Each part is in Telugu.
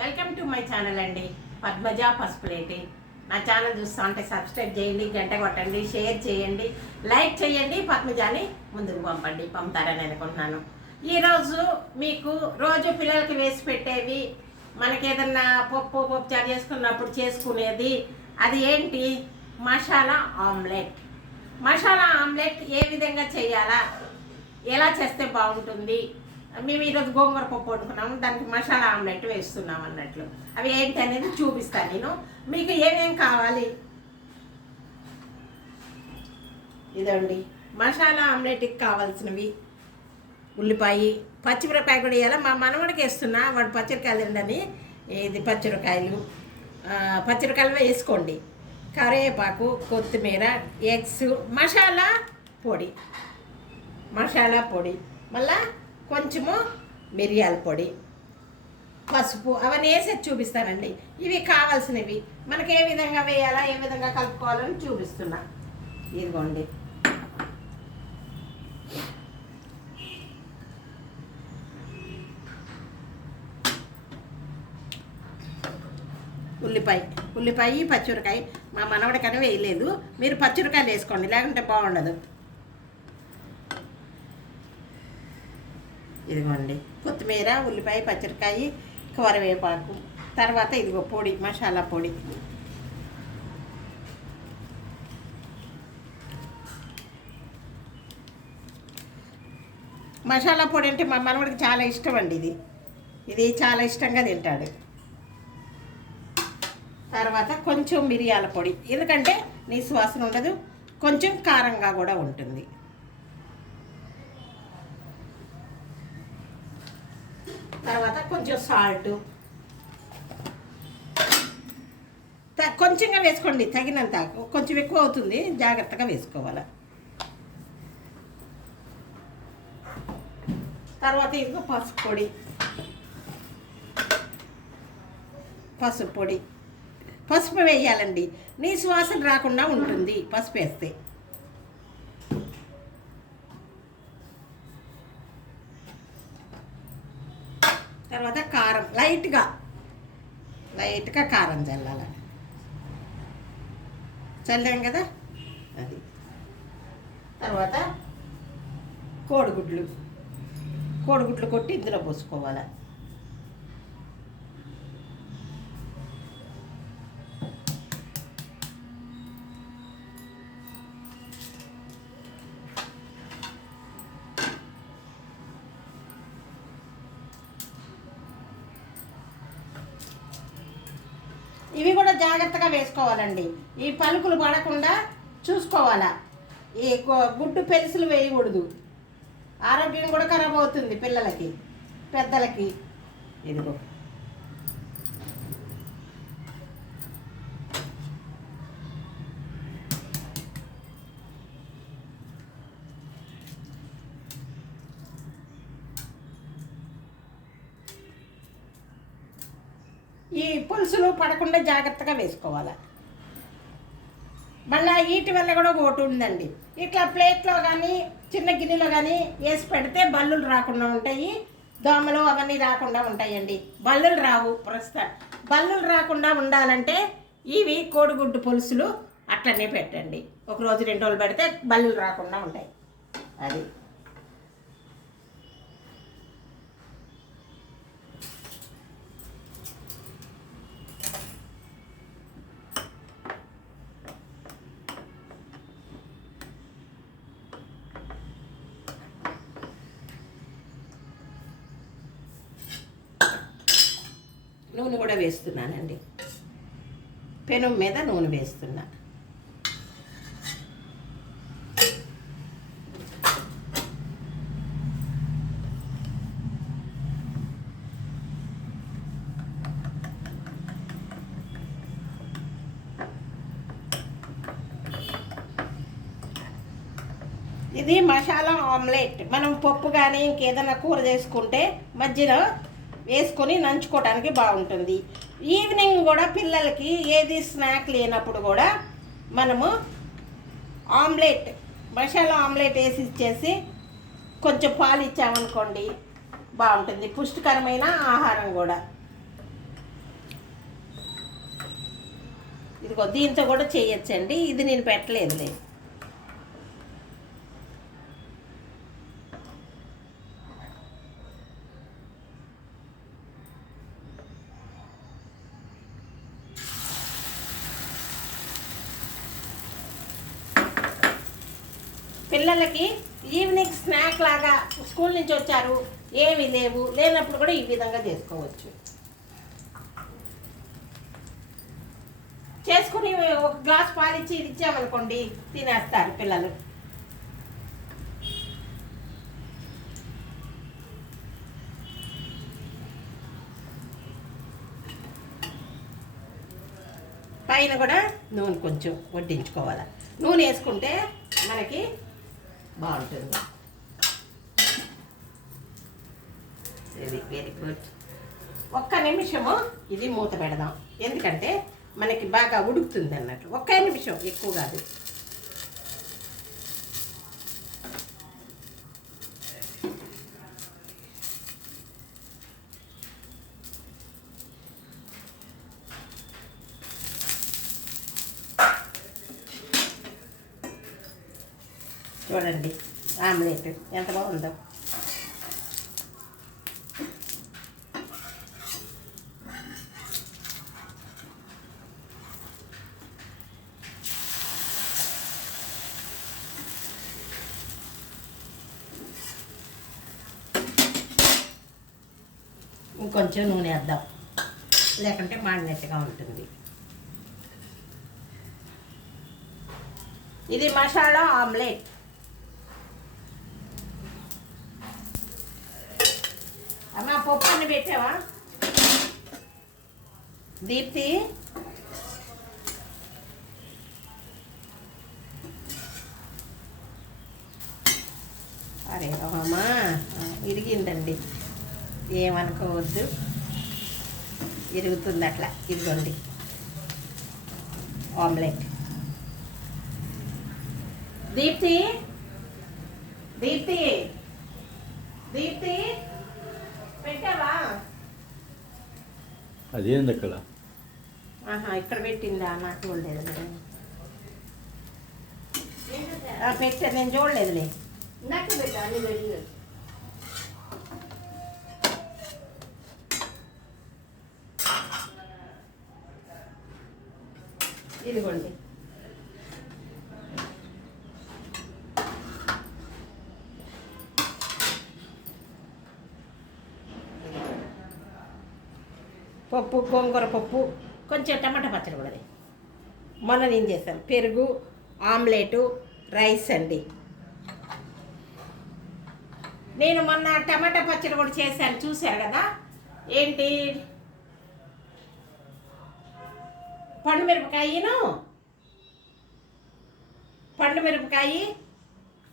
వెల్కమ్ టు మై ఛానల్ అండి. పద్మజ పసుపులేటి. నా ఛానల్ చూస్తూ ఉంటే సబ్స్క్రైబ్ చేయండి, గంట కొట్టండి, షేర్ చేయండి, లైక్ చేయండి. పద్మజాని ముందుకు పంపుతారని అనుకుంటున్నాను. ఈరోజు మీకు రోజు పిల్లలకి వేసి పెట్టేవి, మనకేదన్నా పప్పు చారు చేసుకున్నప్పుడు చేసుకునేది, అది ఏంటి? మసాలా ఆమ్లెట్. మసాలా ఆమ్లెట్ ఏ విధంగా చేయాలా, ఎలా చేస్తే బాగుంటుంది? మేము ఈరోజు గోంగూర పప్పు వండుకున్నాము, దానికి మసాలా ఆమ్లెట్ వేస్తున్నాం అన్నట్లు. అవి ఏంటి అనేది చూపిస్తాను నేను. మీకు ఏమేం కావాలి ఇదండి. మసాలా ఆమ్లెట్కి కావాల్సినవి ఉల్లిపాయ, పచ్చిమిరపకాయ కూడా వేయాలి. మా మనవడికి వేస్తున్నా, వాడు పచ్చిమిరకాయలు తిండని ఇది పచ్చిమిరకాయలు వేసుకోండి. కరివేపాకు, కొత్తిమీర, ఎగ్స్, మసాలా పొడి, మళ్ళా కొంచెము మిరియాల పొడి, పసుపు, అవన్నీ వేసి చూపిస్తానండి. ఇవి కావాల్సినవి. మనకి ఏ విధంగా వేయాలా, ఏ విధంగా కలుపుకోవాలని చూపిస్తున్నా. ఇదిగోండి. ఉల్లిపాయ, పచ్చిమిరకాయ. మా మనవడికని వేయలేదు, మీరు పచ్చిమిరకాయలు వేసుకోండి, లేకుంటే బాగుండదు. ఇదిగోండి కొత్తిమీర, ఉల్లిపాయ, పచ్చిమిరకాయ, కరివేపాకు. తర్వాత ఇదిగో పొడి, మసాలా పొడి. మసాలా పొడి అంటే మా మనవడికి చాలా ఇష్టం అండి. ఇది చాలా ఇష్టంగా తింటాడు. తర్వాత కొంచెం మిరియాల పొడి, ఎందుకంటే నీ సువాసన ఉండదు, కొంచెం కారంగా కూడా ఉంటుంది. తర్వాత కొంచెం సాల్ట్, కొంచెంగా వేసుకోండి, తగినంత. కొంచెం ఎక్కువ అవుతుంది, జాగ్రత్తగా వేసుకోవాలి. తర్వాత ఇదిగో పసుపు పొడి. పసుపు వేయాలండి, నీ సువాసన రాకుండా ఉంటుంది పసుపు వేస్తే. తర్వాత కారం, లైట్గా కారం చల్లాలి. చల్లాం కదా అది. తర్వాత కోడిగుడ్లు కొట్టి ఇందులో పోసుకోవాలి. ఇవి కూడా జాగ్రత్తగా వేసుకోవాలండి, ఈ పలుకులు పడకుండా చూసుకోవాలా. ఈ గుడ్డు పెలుసులు వేయకూడదు, ఆరోగ్యం కూడా ఖరాబ్ అవుతుంది పిల్లలకి, పెద్దలకి. ఇదిగో ఈ పులుసులు పడకుండా జాగ్రత్తగా వేసుకోవాలి. మళ్ళీ వీటి వల్ల కూడా ఒకటి ఉందండి, ఇట్లా ప్లేట్లో కానీ చిన్న గిన్నెలో కానీ వేసి పెడితే బల్లులు రాకుండా ఉంటాయి, దోమలు అవన్నీ రాకుండా ఉంటాయండి. బల్లులు రావు. ప్రస్తుతం బల్లులు రాకుండా ఉండాలంటే ఇవి కోడిగుడ్డు పులుసులు అట్లనే పెట్టండి. ఒక రోజు 2 రోజులు పెడితే బల్లులు రాకుండా ఉంటాయి. అది నూనె కూడా వేస్తున్నానండి, పెనం మీద నూనె వేస్తున్నా. ఇది మసాలా ఆమ్లెట్. మనం పప్పు కానీ ఇంకేదైనా కూర చేసుకుంటే మధ్యలో వేసుకొని నంచుకోవడానికి బాగుంటుంది. ఈవినింగ్ కూడా పిల్లలకి ఏది స్నాక్ లేనప్పుడు కూడా మనము మసాలా ఆమ్లెట్ వేసి ఇచ్చేసి కొంచెం పాలు ఇచ్చామనుకోండి, బాగుంటుంది. పుష్టికరమైన ఆహారం కూడా. ఇదిగో దీంతో కూడా చేయొచ్చండి. ఇది నేను పెట్టలేదులే. పిల్లలకి ఈవినింగ్ స్నాక్ లాగా స్కూల్ నుంచి వచ్చారు, ఏమి లేనప్పుడు కూడా ఈ విధంగా చేసుకోవచ్చు. చేసుకుని ఒక గ్లాస్ పాలిచ్చి ఇది ఇచ్చామనుకోండి, తినేస్తారు పిల్లలు. పైన కూడా నూనె కొంచెం వడ్డించుకోవాలి. నూనె వేసుకుంటే మనకి బాగుంటుంది. Very good. ఒక్క నిమిషము ఇది మూత పెడదాం, ఎందుకంటే మనకి బాగా ఉడుకుతుంది అన్నట్టు. ఒక్క నిమిషం, ఎక్కువ కాదు. చూడండి ఆమ్లెట్ ఎంత బాగుందో. ఇంకొంచెం నూనె వేద్దాం, లేకుంటే మాడినట్టుగా ఉంటుంది. ఇది మసాలా ఆమ్లెట్. అమ్మా పప్పు అన్ని పెట్టావా దీప్తి? అరే అమ్మా ఇరిగిందండి, ఏమనుకోవద్దు, ఇరుగుతుంది అట్లా. ఇదిగోండి ఆమ్లెట్. దీప్తి దీప్తి దీప్తి పెట్టావా? అదేంది అక్కడ? ఇక్కడ పెట్టిందా? నాకు చూడలేదు. పెట్టా, నేను చూడలేదులే. నాకు పెట్టా అన్ని వెళ్ళి. ఇదిగోండి. పప్పు, గోంగూర పప్పు, కొంచెం టమాటా పచ్చడి కూడా. మొన్న నేను చేశాను. పెరుగు, ఆమ్లెటు, రైస్ అండి. నేను మొన్న టమాటా పచ్చడి కూడా చేశాను, చూశారు కదా. ఏంటి, పండు మిరపకాయ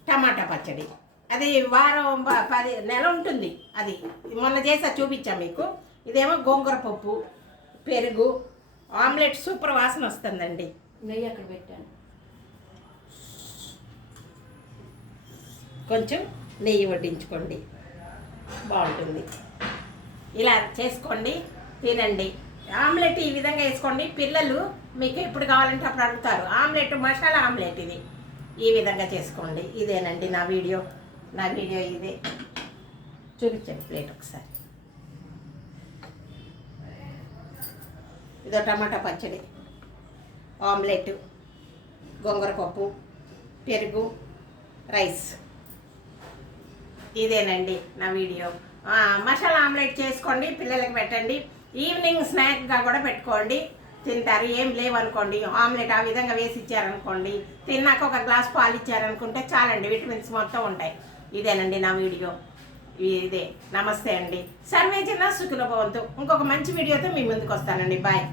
టమాటా పచ్చడి. అది వారం 10 నెల ఉంటుంది. అది మొన్న చేసా, చూపించా మీకు. ఇదేమో గోంగూర పప్పు, పెరుగు, ఆమ్లెట్. సూపర్ వాసన వస్తుందండి. నెయ్యి అక్కడ పెట్టాను, కొంచెం నెయ్యి వడ్డించుకోండి, బాగుంటుంది. ఇలా చేసుకోండి, తినండి. ఆమ్లెట్ ఈ విధంగా వేసుకోండి. పిల్లలు మీకు ఎప్పుడు కావాలంటే అప్పుడు అడుగుతారు. ఆమ్లెట్, మసాలా ఆమ్లెట్ ఇది ఈ విధంగా చేసుకోండి. ఇదేనండి నా వీడియో ఇదే. చూపించండి ప్లేట్ ఒకసారి. ఇదో టమాటా పచ్చడి, ఆమ్లెట్, గోంగూర పప్పు, పెరుగు, రైస్. ఇదేనండి నా వీడియో. మసాలా ఆమ్లెట్ చేసుకోండి, పిల్లలకి పెట్టండి. ఈవినింగ్ స్నాక్గా కూడా పెట్టుకోండి, తింటారు. ఏం లేవనుకోండి, ఆమ్లెట్ ఆ విధంగా వేసి ఇచ్చారనుకోండి, తిన్నాక ఒక గ్లాస్ పాలు ఇచ్చారనుకుంటే చాలండి, విటమిన్స్ మొత్తం ఉంటాయి. ఇదేనండి నా వీడియో, ఇదే. నమస్తే అండి. సర్వే జన సుఖినో భవంతు. ఇంకొక మంచి వీడియోతో మీ ముందుకు వస్తానండి. బాయ్.